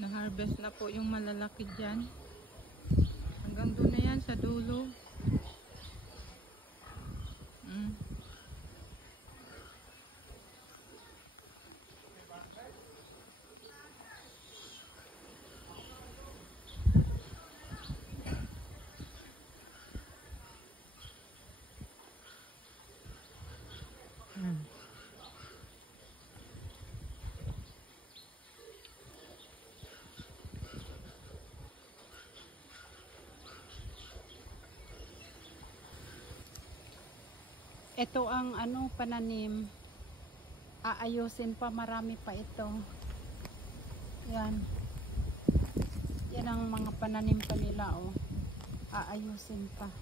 Na-harvest na po yung malalaki dyan. Hanggang doon na yan sa dulo. Ito ang pananim. Aayusin pa, marami pa ito. Yan. Yan ang mga pananim pa nila, oh. Aayusin pa.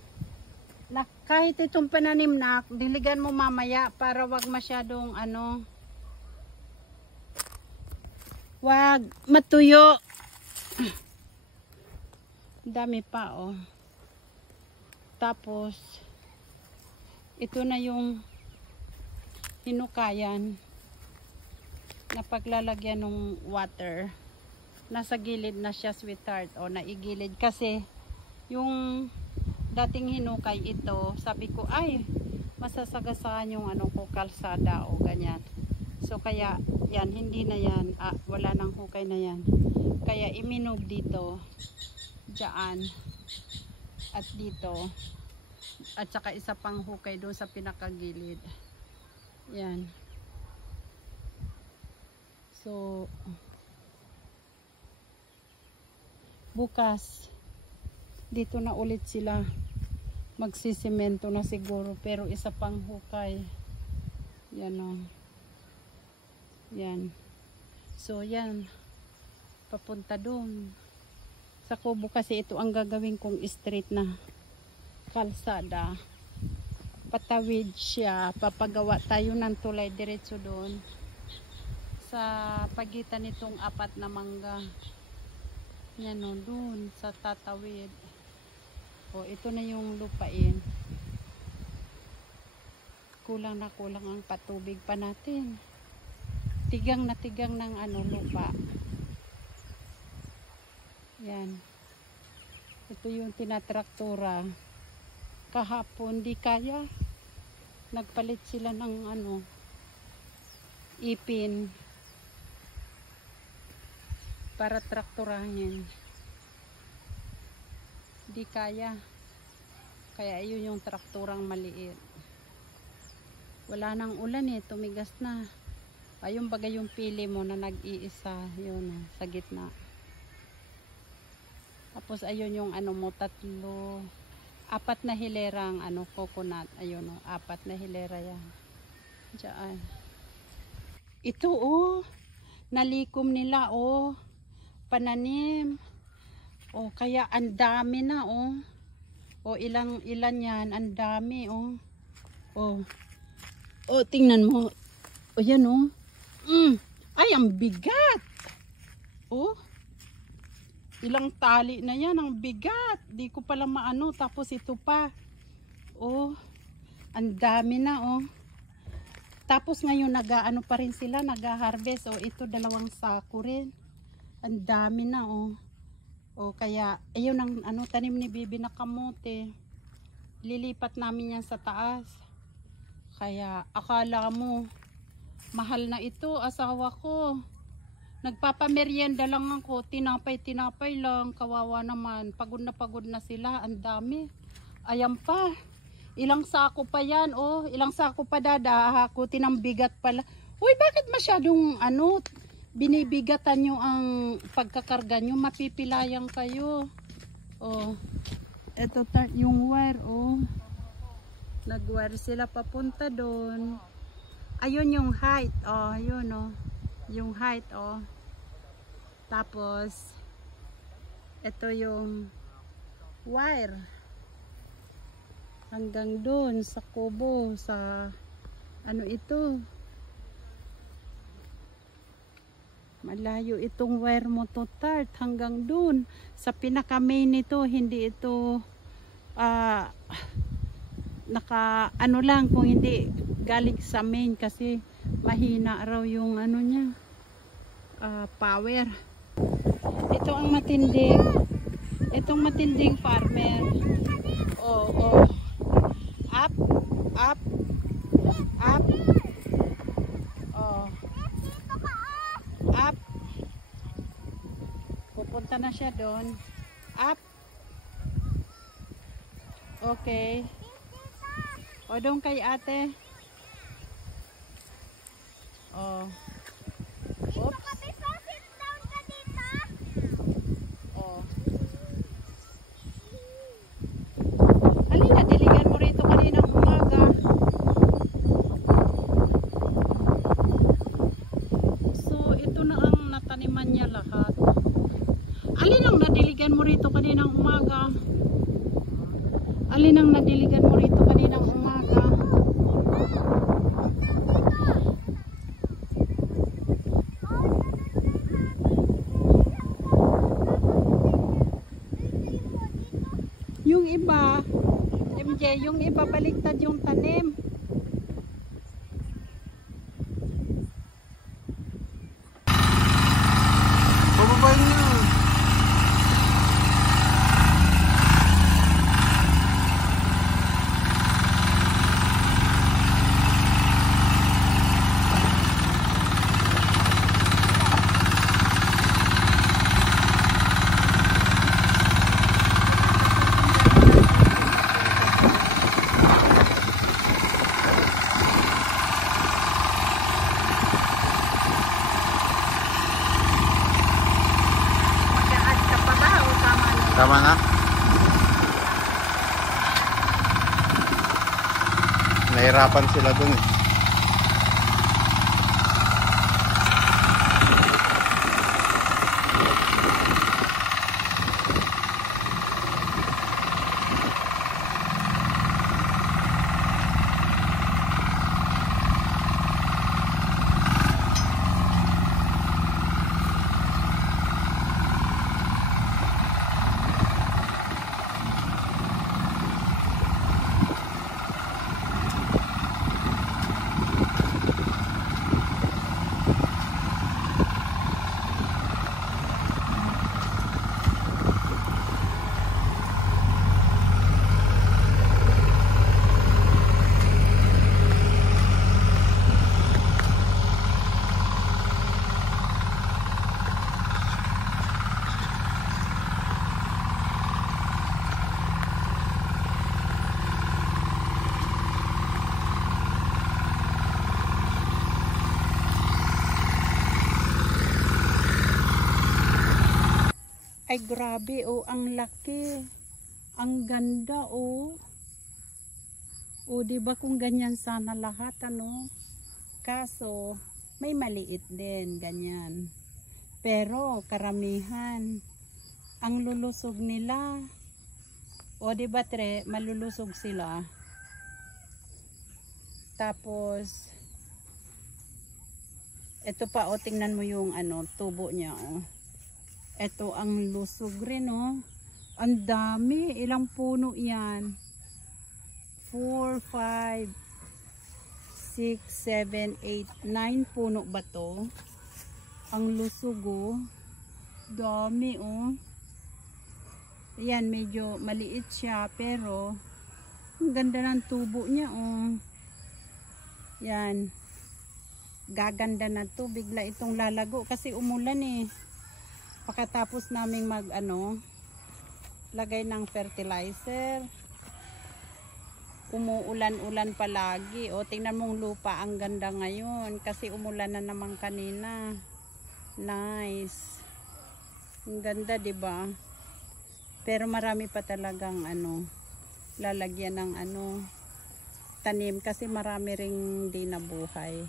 Kahit itong pananim na, diligan mo mamaya para wag masyadong wag matuyo. Dami pa, oh. Tapos ito na yung hinukayan na paglalagyan ng water. Nasa gilid na siya, sweetheart, o naigilid kasi yung dating hinukay ito, sabi ko ay masasagasaan yung ko kalsada o ganyan. So kaya yan, hindi na yan, wala nang hukay na yan. Kaya iminog dito, dyan at dito. At saka isa pang hukay doon sa pinakagilid. Yan. So bukas dito na ulit sila magsisemento na siguro, pero isa pang hukay. Yan o. Yan. So yan, papunta doon sa kubo kasi ito ang gagawin kong straight na kalsada. Patawid siya, papagawa tayo ng tulay diretso doon sa pagitan nitong 4 na mangga. Yan o, doon sa tatawid. O, ito na yung lupain. Kulang na kulang ang patubig pa natin. Tigang na tigang ng lupa. Yan. Ito yung tinatraktura. Kahapon di kaya. Nagpalit sila ng ipin para trakturahin. Di kaya. Kaya yun yung trakturang maliit. Wala nang ulan tumigas na. Ayun bagay yung pili mo na nag-iisa yun sa gitna. Tapos ayun yung mo 4 na hilerang coconut. Ayun 4 na hilera yan. Diyan. Ito nalikom nila pananim. Kaya ang dami na ilan yan, ang dami tingnan mo. Yan ay ang bigat. Ilang tali na yan, ang bigat. Di ko pala maano, tapos ito pa. Ang dami na Tapos ngayon nag-aano pa rin sila, nag-harvest. Ito 2 sako rin. Ang dami na kaya ayun ang tanim ni Bibi na kamote. Lilipat namin yan sa taas. Kaya akala mo mahal na ito, asawa ko. Nagpapamerienda lang ako, tinapay lang, kawawa naman. Pagod na sila, ang dami. Ayan pa. Ilang sako pa yan, ilang sako pa hakutin ang bigat pala. Uy, bakit masyadong binibigatan nyo ang pagkakarga nyo, mapipilayang kayo. Ito yung wire, nag-wire sila papunta doon. Ayun yung height, ayun yung height, tapos ito yung wire hanggang doon sa kubo, sa ito malayo itong wire mo to tart hanggang doon sa pinaka main nito. Hindi ito naka lang kung hindi galing sa main kasi mahina raw yung niya, power. ito ang matinding. Itong matinding farmer. Oh, oh. Up, up, up. Oh. Up. Pupunta na siya doon. Up. Okay. O doon kay ate. Oh. Oops. Oh. Halina, diligan mo rito kaninang umaga. So, ito na ang nataniman niya lahat. Alin ang nadiligan mo rito kaninang umaga? Alin ang nadiligan mo rito kaninang umaga? Yung iba, MJ, yung iba baliktad yung tanim. Pababayin niyo. Mag-a-add ka pa ba o tama na? Tama na? Nahirapan sila dun eh. Ay grabe oh, ang laki. Ang ganda oh. O di ba kung ganyan sana lahat ano? Kaso may maliit din ganyan. Pero karamihan ang lulusog nila. O di ba tre, malulusog sila. Tapos ito pa o, tingnan mo yung ano, tubo niya oh. Ito ang lusog rin oh. Ang dami, ilang puno yan? 4, 5, 6, 7, 8, 9 puno ba to? Ang lusog oh. Dami oh. Ayan, medyo maliit siya pero ang ganda ng tubo niya oh. Yan. Gaganda na to, bigla itong lalago kasi umulan eh. Pagkatapos naming mag ano, lagay ng fertilizer, umuulan-ulan palagi. O tingnan mong lupa, ang ganda ngayon kasi umulan na naman kanina. Nice. Ang ganda, 'di ba? Pero marami pa talagang ano, lalagyan ng ano, tanim kasi marami ring di nabuhay.